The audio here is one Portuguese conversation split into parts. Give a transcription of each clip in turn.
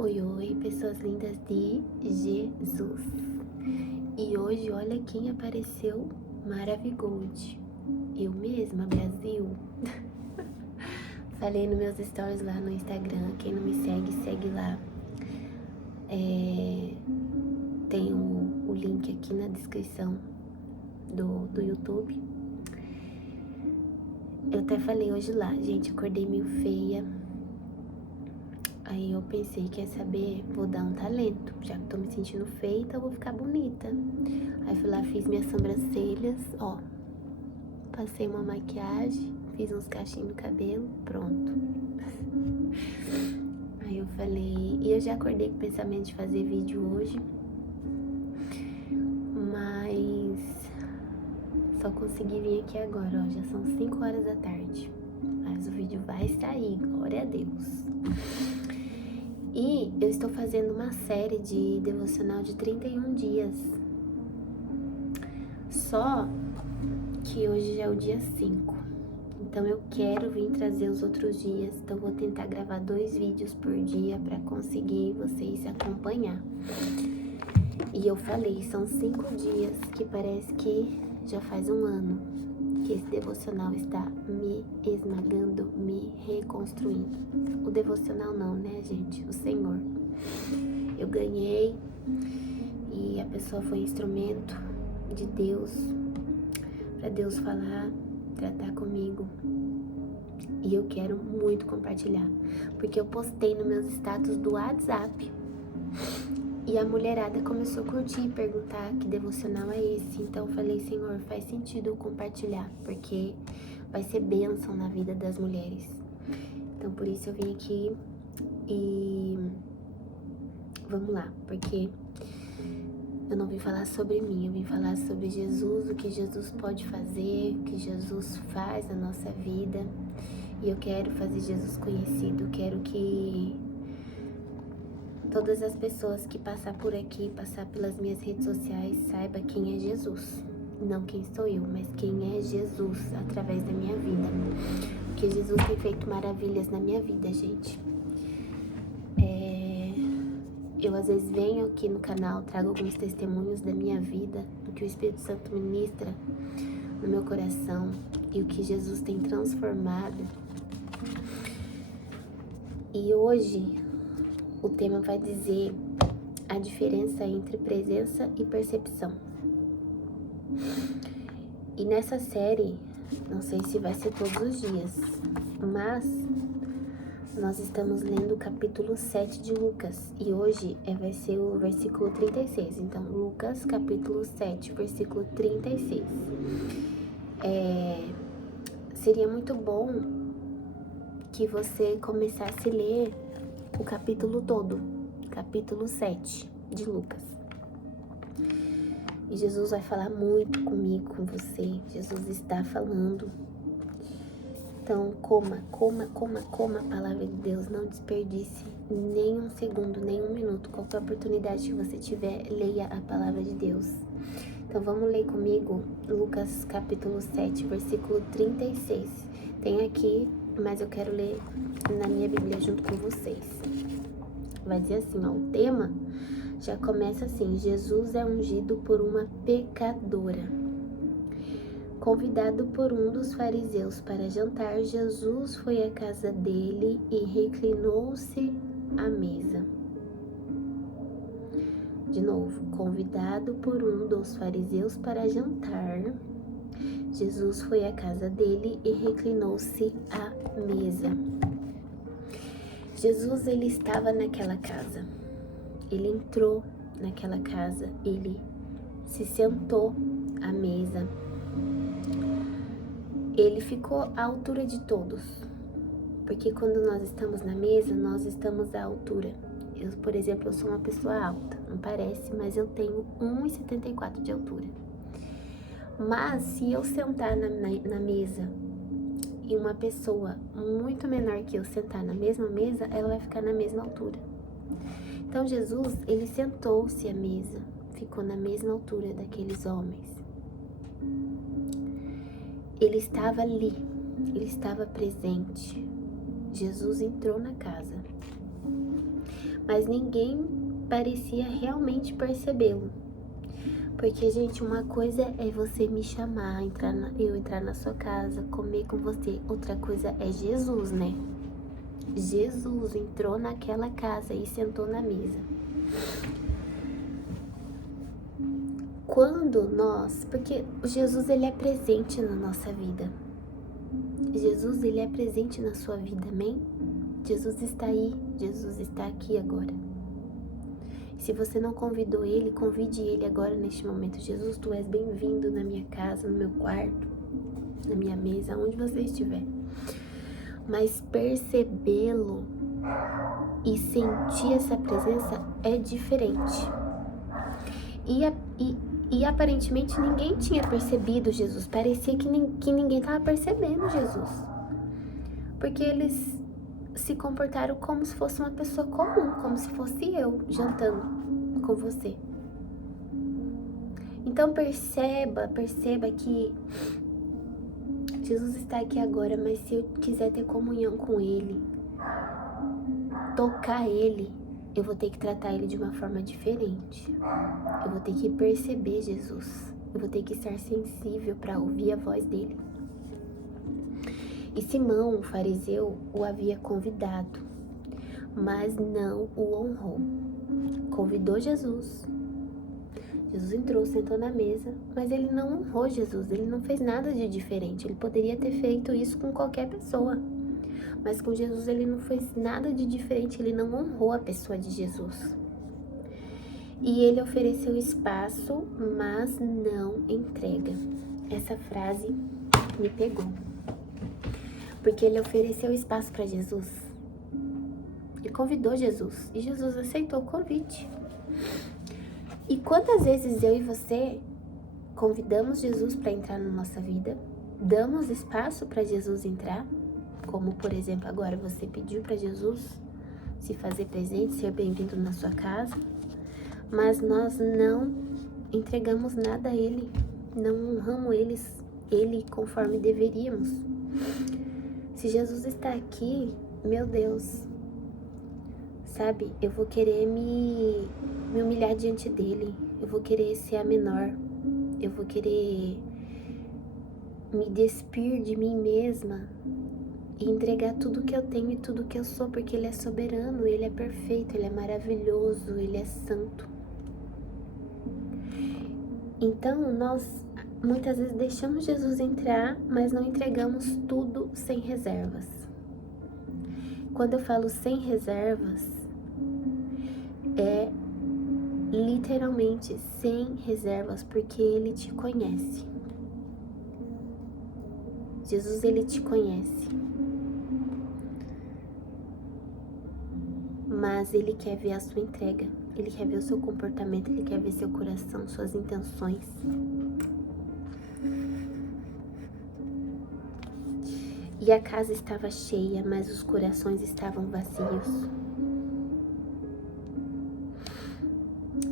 Oi, oi, pessoas lindas de Jesus. E hoje, olha quem apareceu Maravigold. Eu mesma, Brasil. Falei nos meus stories lá no Instagram. Quem não me segue, segue lá. Tem o link aqui na descrição do YouTube. Eu até falei hoje lá, gente, acordei meio feia. Aí eu pensei, quer saber, vou dar um talento, já que tô me sentindo feia, então eu vou ficar bonita. Aí fui lá, fiz minhas sobrancelhas, ó, passei uma maquiagem, fiz uns cachinhos no cabelo, pronto. Aí eu falei, e eu já acordei com o pensamento de fazer vídeo hoje, mas só consegui vir aqui agora, ó, já são 5 horas da tarde. Mas o vídeo vai sair, glória a Deus. E eu estou fazendo uma série de devocional de 31 dias. Só que hoje já é o dia 5. Então eu quero vir trazer os outros dias. Então vou tentar gravar 2 vídeos por dia para conseguir vocês acompanhar. E eu falei, são 5 dias que parece que já faz um ano que esse devocional está me esmagando, me reconstruindo. O devocional não, né, gente? O Senhor. Eu ganhei e a pessoa foi instrumento de Deus, para Deus falar, tratar comigo. E eu quero muito compartilhar, porque eu postei nos meus status do WhatsApp. E a mulherada começou a curtir e perguntar que devocional é esse. Então eu falei, Senhor, faz sentido eu compartilhar, porque vai ser bênção na vida das mulheres. Então por isso eu vim aqui e vamos lá, porque eu não vim falar sobre mim, eu vim falar sobre Jesus, o que Jesus pode fazer, o que Jesus faz na nossa vida. E eu quero fazer Jesus conhecido, eu quero que todas as pessoas que passar por aqui, passar pelas minhas redes sociais, saiba quem é Jesus. Não quem sou eu, mas quem é Jesus através da minha vida. Porque Jesus tem feito maravilhas na minha vida, gente. Eu às vezes venho aqui no canal, trago alguns testemunhos da minha vida, do que o Espírito Santo ministra no meu coração e o que Jesus tem transformado. E hoje o tema vai dizer a diferença entre presença e percepção. E nessa série, não sei se vai ser todos os dias, mas nós estamos lendo o capítulo 7 de Lucas. E hoje vai ser o versículo 36. Então, Lucas, capítulo 7, versículo 36. Seria muito bom que você começasse a ler o capítulo todo, capítulo 7 de Lucas. E Jesus vai falar muito comigo, com você. Jesus está falando. Então, coma a palavra de Deus. Não desperdice nem um segundo, nem um minuto. Qualquer oportunidade que você tiver, leia a palavra de Deus. Então, vamos ler comigo Lucas capítulo 7, versículo 36. Tem aqui, mas eu quero ler na minha Bíblia junto com vocês. Vai dizer assim, ó, o tema já começa assim: Jesus é ungido por uma pecadora. Convidado por um dos fariseus para jantar, Jesus foi à casa dele e reclinou-se à mesa. De novo, convidado por um dos fariseus para jantar, Jesus foi à casa dele e reclinou-se à mesa. Jesus, ele estava naquela casa. Ele entrou naquela casa, ele se sentou à mesa. Ele ficou à altura de todos, porque quando nós estamos na mesa, nós estamos à altura. Eu, por exemplo, eu sou uma pessoa alta, não parece, mas eu tenho 1,74 de altura. Mas se eu sentar na mesa e uma pessoa muito menor que eu sentar na mesma mesa, ela vai ficar na mesma altura. Então Jesus, ele sentou-se à mesa, ficou na mesma altura daqueles homens. Ele estava ali, ele estava presente. Jesus entrou na casa. mas ninguém parecia realmente percebê-lo. Porque, gente, uma coisa é você me chamar, eu entrar na sua casa, comer com você. Outra coisa é Jesus, né? Jesus entrou naquela casa e sentou na mesa. Porque Jesus, ele é presente na nossa vida. Jesus, ele é presente na sua vida, amém? Jesus está aí, Jesus está aqui agora. Se você não convidou ele, convide ele agora neste momento. Jesus, tu és bem-vindo na minha casa, no meu quarto, na minha mesa, onde você estiver. Mas percebê-lo e sentir essa presença é diferente. E aparentemente ninguém tinha percebido Jesus. Parecia que ninguém estava percebendo Jesus. Porque eles se comportaram como se fosse uma pessoa comum, como se fosse eu jantando com você. Então perceba que Jesus está aqui agora, mas se eu quiser ter comunhão com Ele, tocar Ele, eu vou ter que tratar Ele de uma forma diferente. Eu vou ter que perceber Jesus. Eu vou ter que estar sensível para ouvir a voz dele. E Simão, o fariseu, o havia convidado, mas não o honrou. Convidou Jesus. Jesus entrou, sentou na mesa, mas ele não honrou Jesus. Ele não fez nada de diferente. Ele poderia ter feito isso com qualquer pessoa. Mas com Jesus ele não fez nada de diferente. Ele não honrou a pessoa de Jesus. E ele ofereceu espaço, mas não entrega. Essa frase me pegou. Porque ele ofereceu espaço para Jesus. Ele convidou Jesus. E Jesus aceitou o convite. E quantas vezes eu e você convidamos Jesus para entrar na nossa vida? Damos espaço para Jesus entrar? Como, por exemplo, agora você pediu para Jesus se fazer presente, ser bem-vindo na sua casa. Mas nós não entregamos nada a Ele. Não honramos Ele conforme deveríamos. Se Jesus está aqui, meu Deus, sabe, eu vou querer me humilhar diante dele, eu vou querer ser a menor, eu vou querer me despir de mim mesma e entregar tudo que eu tenho e tudo que eu sou, porque ele é soberano, ele é perfeito, ele é maravilhoso, ele é santo. Então, nós muitas vezes deixamos Jesus entrar, mas não entregamos tudo sem reservas. Quando eu falo sem reservas, é literalmente sem reservas, porque ele te conhece. Jesus, ele te conhece. Mas ele quer ver a sua entrega. Ele quer ver o seu comportamento, ele quer ver seu coração, suas intenções. E a casa estava cheia, mas os corações estavam vazios.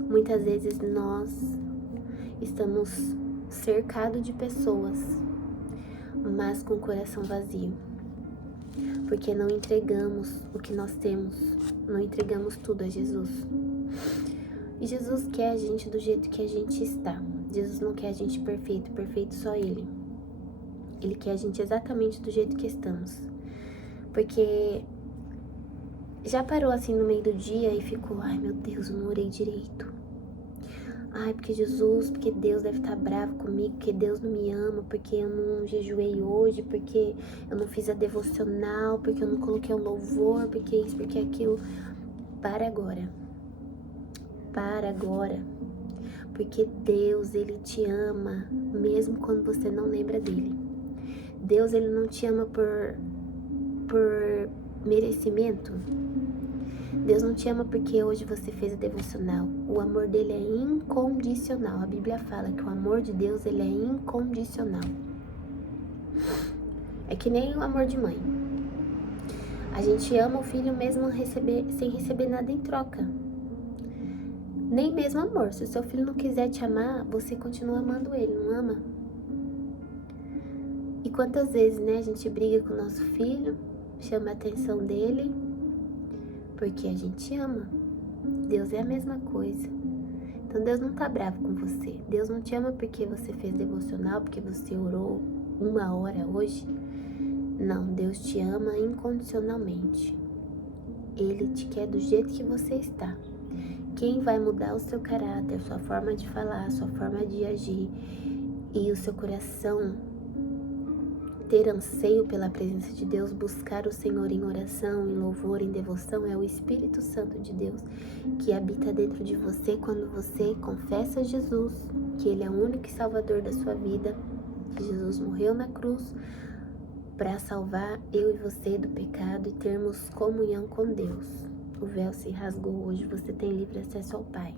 Muitas vezes nós estamos cercados de pessoas, mas com o coração vazio. Porque não entregamos o que nós temos, não entregamos tudo a Jesus. E Jesus quer a gente do jeito que a gente está. Jesus não quer a gente perfeito, perfeito só Ele. Ele quer a gente exatamente do jeito que estamos. Porque já parou assim no meio do dia e ficou, ai meu Deus, eu não orei direito. Ai, porque Jesus, porque Deus deve estar bravo comigo, porque Deus não me ama, porque eu não jejuei hoje, porque eu não fiz a devocional, porque eu não coloquei um louvor, porque isso, porque aquilo. Para agora. Para agora. Porque Deus, Ele te ama, mesmo quando você não lembra dEle. Deus, Ele não te ama por merecimento. Deus não te ama porque hoje você fez a devocional. O amor dele é incondicional. A Bíblia fala que o amor de Deus, ele é incondicional. É que nem o amor de mãe. A gente ama o filho mesmo sem receber nada em troca. Nem mesmo amor. Se o seu filho não quiser te amar, você continua amando ele, não ama? E quantas vezes, né, a gente briga com o nosso filho, chama a atenção dele, Porque a gente ama. Deus é a mesma coisa. Então Deus não tá bravo com você. Deus não te ama porque você fez devocional, porque você orou 1 hora hoje. Não, Deus te ama incondicionalmente. Ele te quer do jeito que você está. Quem vai mudar o seu caráter, sua forma de falar, sua forma de agir e o seu coração ter anseio pela presença de Deus, buscar o Senhor em oração, em louvor, em devoção, é o Espírito Santo de Deus que habita dentro de você quando você confessa Jesus, que Ele é o único Salvador da sua vida, que Jesus morreu na cruz para salvar eu e você do pecado e termos comunhão com Deus. O véu se rasgou, hoje você tem livre acesso ao Pai.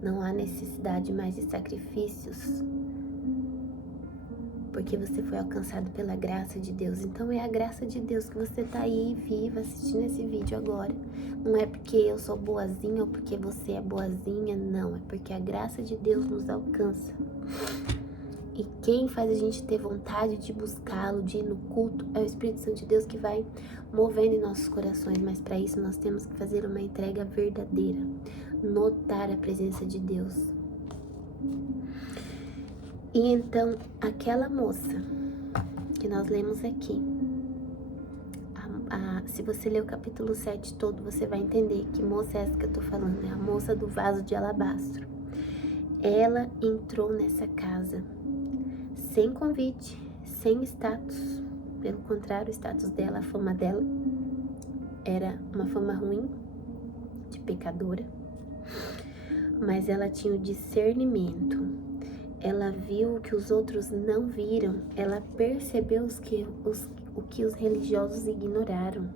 Não há necessidade mais de sacrifícios, porque você foi alcançado pela graça de Deus. Então é a graça de Deus que você tá aí viva assistindo esse vídeo agora. Não é porque eu sou boazinha ou porque você é boazinha, não. É porque a graça de Deus nos alcança. E quem faz a gente ter vontade de buscá-lo, de ir no culto, é o Espírito Santo de Deus que vai movendo em nossos corações. Mas para isso nós temos que fazer uma entrega verdadeira. Notar a presença de Deus. E então, aquela moça que nós lemos aqui, se você ler o capítulo 7 todo, você vai entender que moça é essa que eu tô falando, é a moça do vaso de alabastro. Ela entrou nessa casa sem convite, sem status. Pelo contrário, o status dela, a fama dela, era uma fama ruim, de pecadora. Mas ela tinha o discernimento. Ela viu o que os outros não viram. Ela percebeu o que os religiosos ignoraram.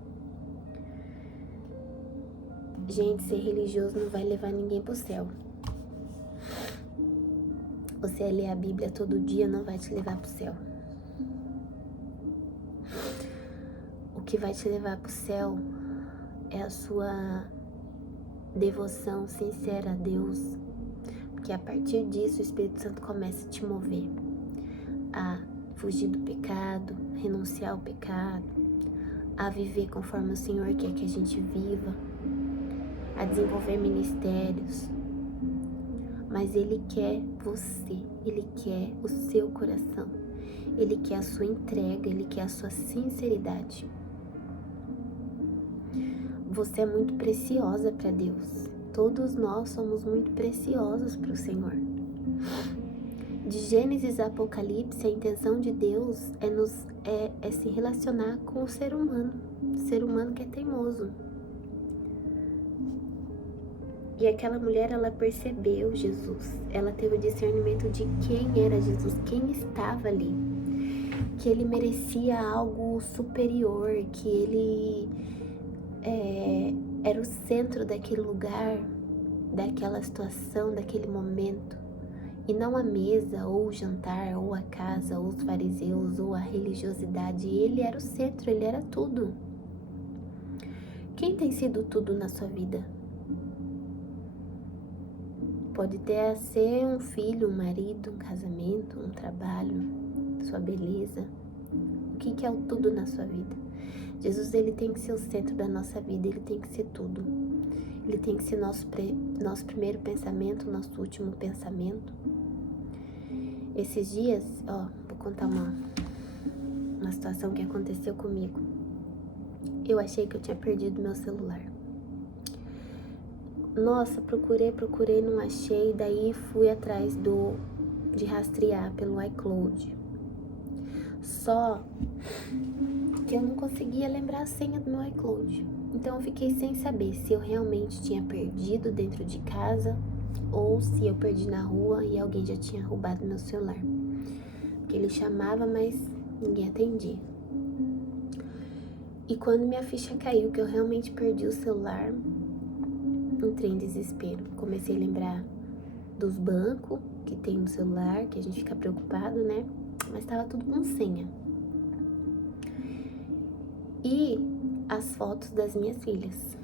Gente, ser religioso não vai levar ninguém pro céu. Você ler a Bíblia todo dia não vai te levar pro céu. O que vai te levar pro céu é a sua devoção sincera a Deus. Porque a partir disso o Espírito Santo começa a te mover a fugir do pecado, renunciar ao pecado, a viver conforme o Senhor quer que a gente viva, a desenvolver ministérios. Mas Ele quer você, Ele quer o seu coração, Ele quer a sua entrega, Ele quer a sua sinceridade. Você é muito preciosa para Deus. Todos nós somos muito preciosos para o Senhor. De Gênesis a Apocalipse, a intenção de Deus é se relacionar com o ser humano que é teimoso. E aquela mulher, ela percebeu Jesus, ela teve o discernimento de quem era Jesus, quem estava ali, que ele merecia algo superior, que ele era o centro daquele lugar, daquela situação, daquele momento, e não a mesa, ou o jantar, ou a casa, ou os fariseus, ou a religiosidade. Ele era o centro, ele era tudo. Quem tem sido tudo na sua vida? Pode ter ser um filho, um marido, um casamento, um trabalho, sua beleza. O que é o tudo na sua vida? Jesus, ele tem que ser o centro da nossa vida, ele tem que ser tudo. Ele tem que ser nosso primeiro pensamento, nosso último pensamento. Esses dias, vou contar uma situação que aconteceu comigo. Eu achei que eu tinha perdido meu celular. Nossa, procurei, não achei. Daí fui atrás de rastrear pelo iCloud. Só que eu não conseguia lembrar a senha do meu iCloud. Então eu fiquei sem saber se eu realmente tinha perdido dentro de casa ou se eu perdi na rua e alguém já tinha roubado meu celular. Porque ele chamava, mas ninguém atendia. E quando minha ficha caiu, que eu realmente perdi o celular, entrei em desespero. Comecei a lembrar dos bancos que tem no celular, que a gente fica preocupado, né? Mas tava tudo com senha. E as fotos das minhas filhas.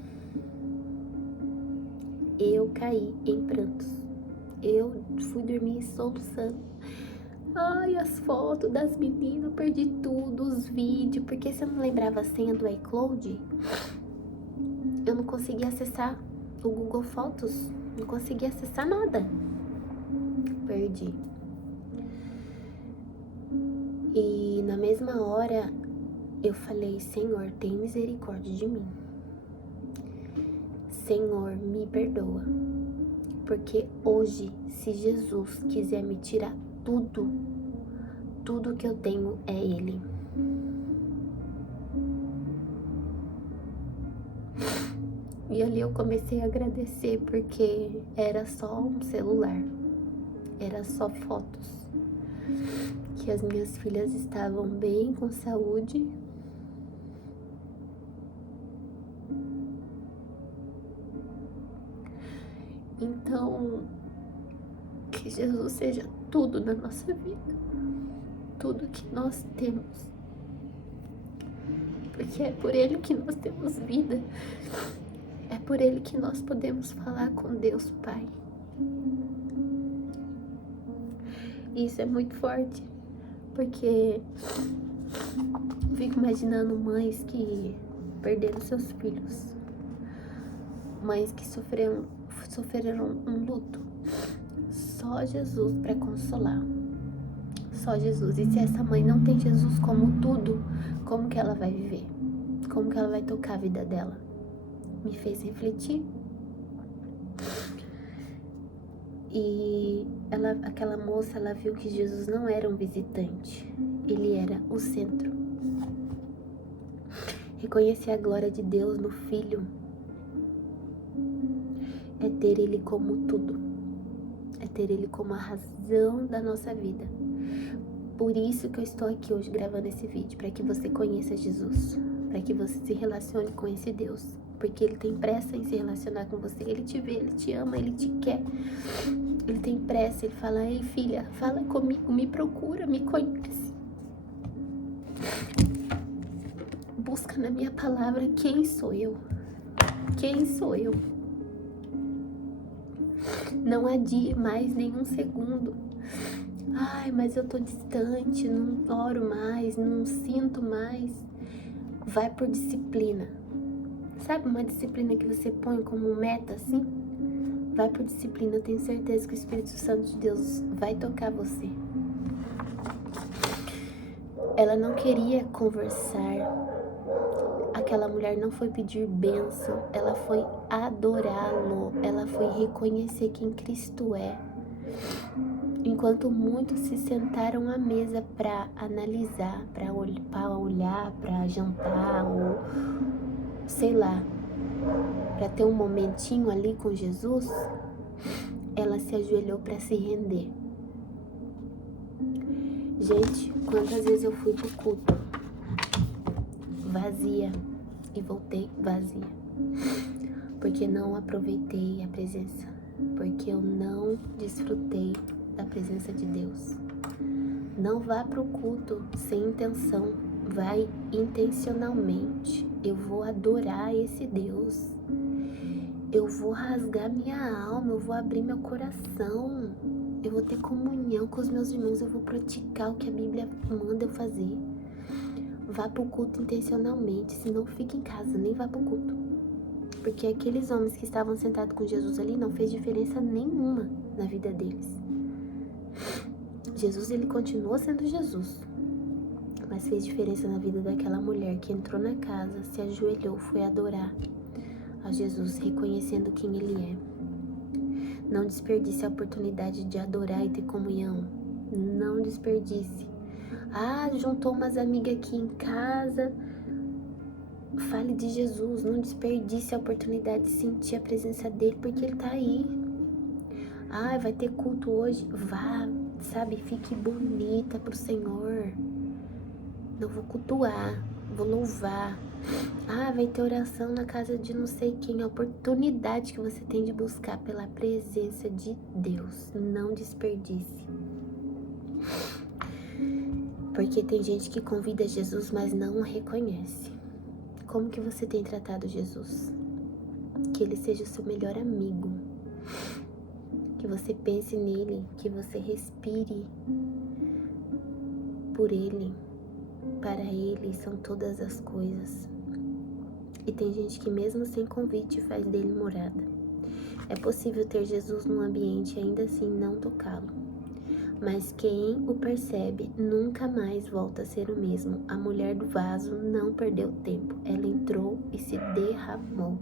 Eu caí em prantos. Eu fui dormir soluçando. Ai, as fotos das meninas, eu perdi tudo, os vídeos, porque se eu não lembrava a senha do iCloud, eu não conseguia acessar o Google Fotos, não conseguia acessar nada. Perdi. E na mesma hora eu falei: Senhor, tem misericórdia de mim. Senhor, me perdoa. Porque hoje, se Jesus quiser me tirar tudo que eu tenho é Ele. E ali eu comecei a agradecer, porque era só um celular, era só fotos, que as minhas filhas estavam bem, com saúde. Então, que Jesus seja tudo na nossa vida, tudo que nós temos, porque é por Ele que nós temos vida, é por Ele que nós podemos falar com Deus Pai. Isso é muito forte, porque fico imaginando mães que perderam seus filhos, mães que sofreram um luto. Só Jesus para consolar, só Jesus. E se essa mãe não tem Jesus como tudo, como que ela vai viver? Como que ela vai tocar a vida dela? Me fez refletir. E aquela moça, ela viu que Jesus não era um visitante, Ele era o centro. Reconhecer a glória de Deus no Filho é ter Ele como tudo, é ter Ele como a razão da nossa vida. Por isso que eu estou aqui hoje gravando esse vídeo, para que você conheça Jesus, para que você se relacione com esse Deus, porque Ele tem pressa em se relacionar com você. Ele te vê, Ele te ama, Ele te quer, Ele tem pressa. Ele fala: ei filha, fala comigo, me procura, me conhece, busca na minha palavra quem sou eu, quem sou eu. Não adie mais nenhum segundo. Ai, mas eu tô distante, não oro mais, não sinto mais. Vai por disciplina. Sabe uma disciplina que você põe como meta assim? Vai por disciplina, eu tenho certeza que o Espírito Santo de Deus vai tocar você. Ela não queria conversar. Aquela mulher não foi pedir bênção, ela foi adorá-lo, ela foi reconhecer quem Cristo é. Enquanto muitos se sentaram à mesa para analisar, para olhar, para jantar, ou sei lá, para ter um momentinho ali com Jesus, ela se ajoelhou para se render. Gente, quantas vezes eu fui pro culto vazia e voltei vazia, porque não aproveitei a presença, porque eu não desfrutei da presença de Deus. Não vá pro culto sem intenção, vai intencionalmente. Eu vou adorar esse Deus, eu vou rasgar minha alma, eu vou abrir meu coração, eu vou ter comunhão com os meus irmãos, eu vou praticar o que a Bíblia manda eu fazer. Vá pro culto intencionalmente, senão fique em casa, nem vá pro culto. Porque aqueles homens que estavam sentados com Jesus ali não fez diferença nenhuma na vida deles. Jesus, ele continuou sendo Jesus, mas fez diferença na vida daquela mulher que entrou na casa, se ajoelhou, foi adorar a Jesus, reconhecendo quem ele é. Não desperdice a oportunidade de adorar e ter comunhão. Não desperdice. Ah, juntou umas amigas aqui em casa. Fale de Jesus, não desperdice a oportunidade de sentir a presença dele, porque ele tá aí. Ah, vai ter culto hoje? Vá, sabe, fique bonita pro Senhor. Não vou cultuar, vou louvar. Ah, vai ter oração na casa de não sei quem. A oportunidade que você tem de buscar pela presença de Deus. Não desperdice. Porque tem gente que convida Jesus, mas não o reconhece. Como que você tem tratado Jesus? Que ele seja o seu melhor amigo. Que você pense nele, que você respire por Ele, para Ele são todas as coisas. E tem gente que mesmo sem convite faz dele morada. É possível ter Jesus num ambiente e ainda assim não tocá-lo. Mas quem o percebe nunca mais volta a ser o mesmo. A mulher do vaso não perdeu tempo. Ela entrou e se derramou.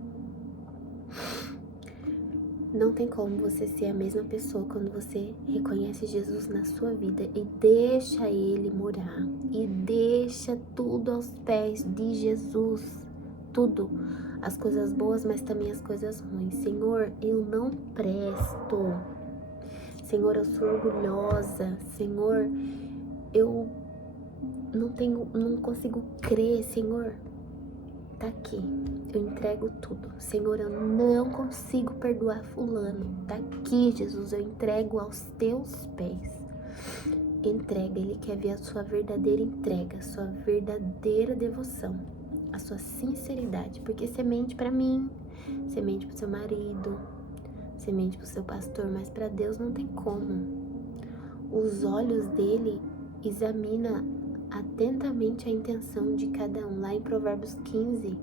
Não tem como você ser a mesma pessoa quando você reconhece Jesus na sua vida e deixa Ele morar. E deixa tudo aos pés de Jesus. Tudo. As coisas boas, mas também as coisas ruins. Senhor, eu não presto. Senhor, eu sou orgulhosa. Senhor, eu não consigo crer. Senhor, tá aqui. Eu entrego tudo. Senhor, eu não consigo perdoar fulano. Tá aqui, Jesus, eu entrego aos teus pés. Entrega, Ele quer ver a sua verdadeira entrega, a sua verdadeira devoção, a sua sinceridade. Porque você mente pra mim, você mente pro seu marido, você mente pro seu pastor, mas pra Deus não tem como. Os olhos dele examinam atentamente a intenção de cada um. Lá em Provérbios 15,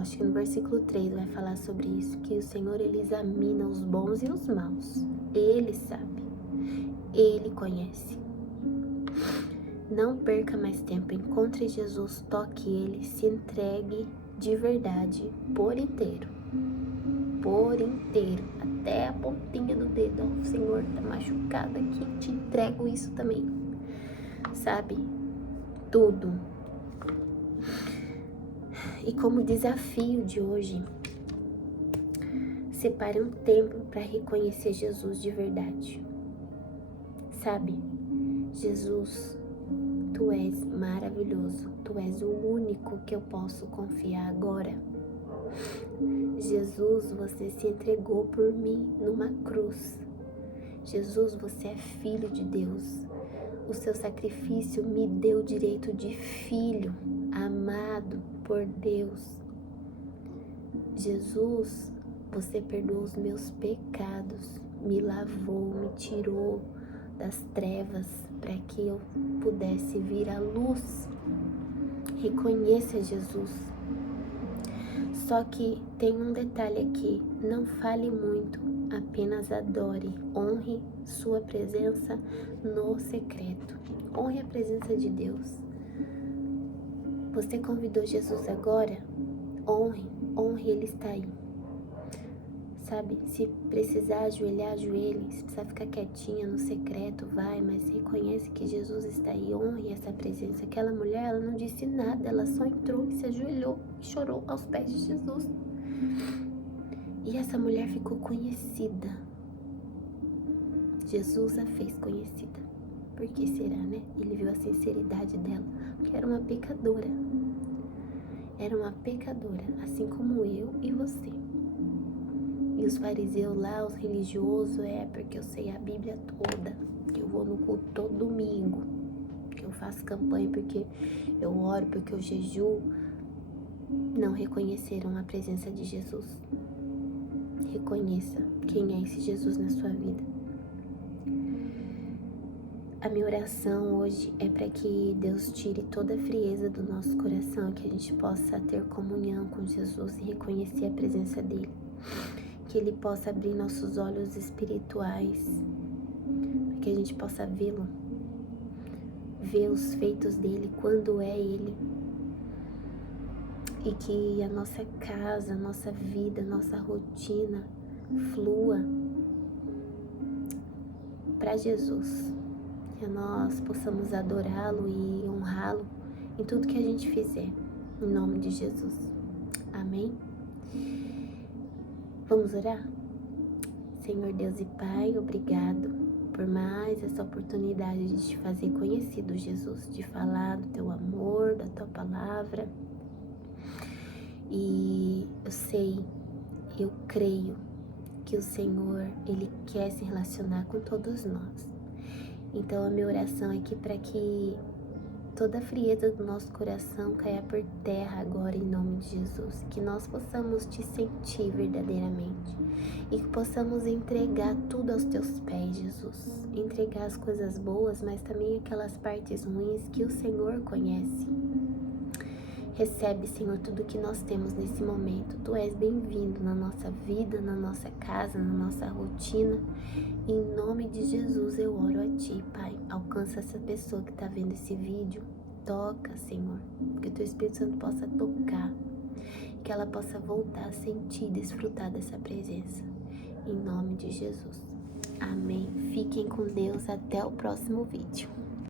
acho que no versículo 3 vai falar sobre isso, que o Senhor, Ele examina os bons e os maus. Ele sabe, Ele conhece. Não perca mais tempo, encontre Jesus, toque Ele, se entregue de verdade, por inteiro. Por inteiro, até a pontinha do dedo. Ó, Senhor, tá machucado aqui, te entrego isso também. Sabe? Tudo. E como desafio de hoje, separe um tempo para reconhecer Jesus de verdade. Sabe? Jesus, Tu és maravilhoso. Tu és o único que eu posso confiar agora. Jesus, você se entregou por mim numa cruz. Jesus, você é filho de Deus. O seu sacrifício me deu o direito de filho, amado por Deus. Jesus, você perdoou os meus pecados, me lavou, me tirou das trevas para que eu pudesse vir à luz. Reconheça Jesus. Só que tem um detalhe aqui, não fale muito, apenas adore, honre sua presença no secreto, honre a presença de Deus. Você convidou Jesus agora? Honre, Ele está aí. Sabe, se precisar ajoelhar, ajoelhe, se precisar ficar quietinha no secreto, vai, mas reconhece que Jesus está aí, honre essa presença. Aquela mulher, ela não disse nada, ela só entrou e se ajoelhou e chorou aos pés de Jesus. E essa mulher ficou conhecida. Jesus a fez conhecida. Por que será, né? Ele viu a sinceridade dela, porque era uma pecadora. Era uma pecadora, assim como eu e você. E os fariseus lá, os religiosos, porque eu sei a Bíblia toda, que eu vou no culto todo domingo, que eu faço campanha porque eu oro, porque eu jejuo, não reconheceram a presença de Jesus. Reconheça quem é esse Jesus na sua vida. A minha oração hoje é para que Deus tire toda a frieza do nosso coração, que a gente possa ter comunhão com Jesus e reconhecer a presença dele. Que Ele possa abrir nossos olhos espirituais, para que a gente possa vê-lo, ver os feitos dele, quando é Ele. E que a nossa casa, a nossa vida, a nossa rotina flua para Jesus. Que nós possamos adorá-lo e honrá-lo em tudo que a gente fizer, em nome de Jesus. Amém? Vamos orar? Senhor Deus e Pai, obrigado por mais essa oportunidade de te fazer conhecido, Jesus, de falar do teu amor, da tua palavra. E eu sei, eu creio que o Senhor, Ele quer se relacionar com todos nós. Então a minha oração é que para que toda a frieza do nosso coração caia por terra agora em nome de Jesus. Que nós possamos te sentir verdadeiramente e que possamos entregar tudo aos teus pés, Jesus. Entregar as coisas boas, mas também aquelas partes ruins que o Senhor conhece. Recebe, Senhor, tudo que nós temos nesse momento. Tu és bem-vindo na nossa vida, na nossa casa, na nossa rotina. Em nome de Jesus eu oro a Ti, Pai. Alcança essa pessoa que está vendo esse vídeo. Toca, Senhor, que o Teu Espírito Santo possa tocar, que ela possa voltar a sentir e desfrutar dessa presença. Em nome de Jesus. Amém. Fiquem com Deus. Até o próximo vídeo.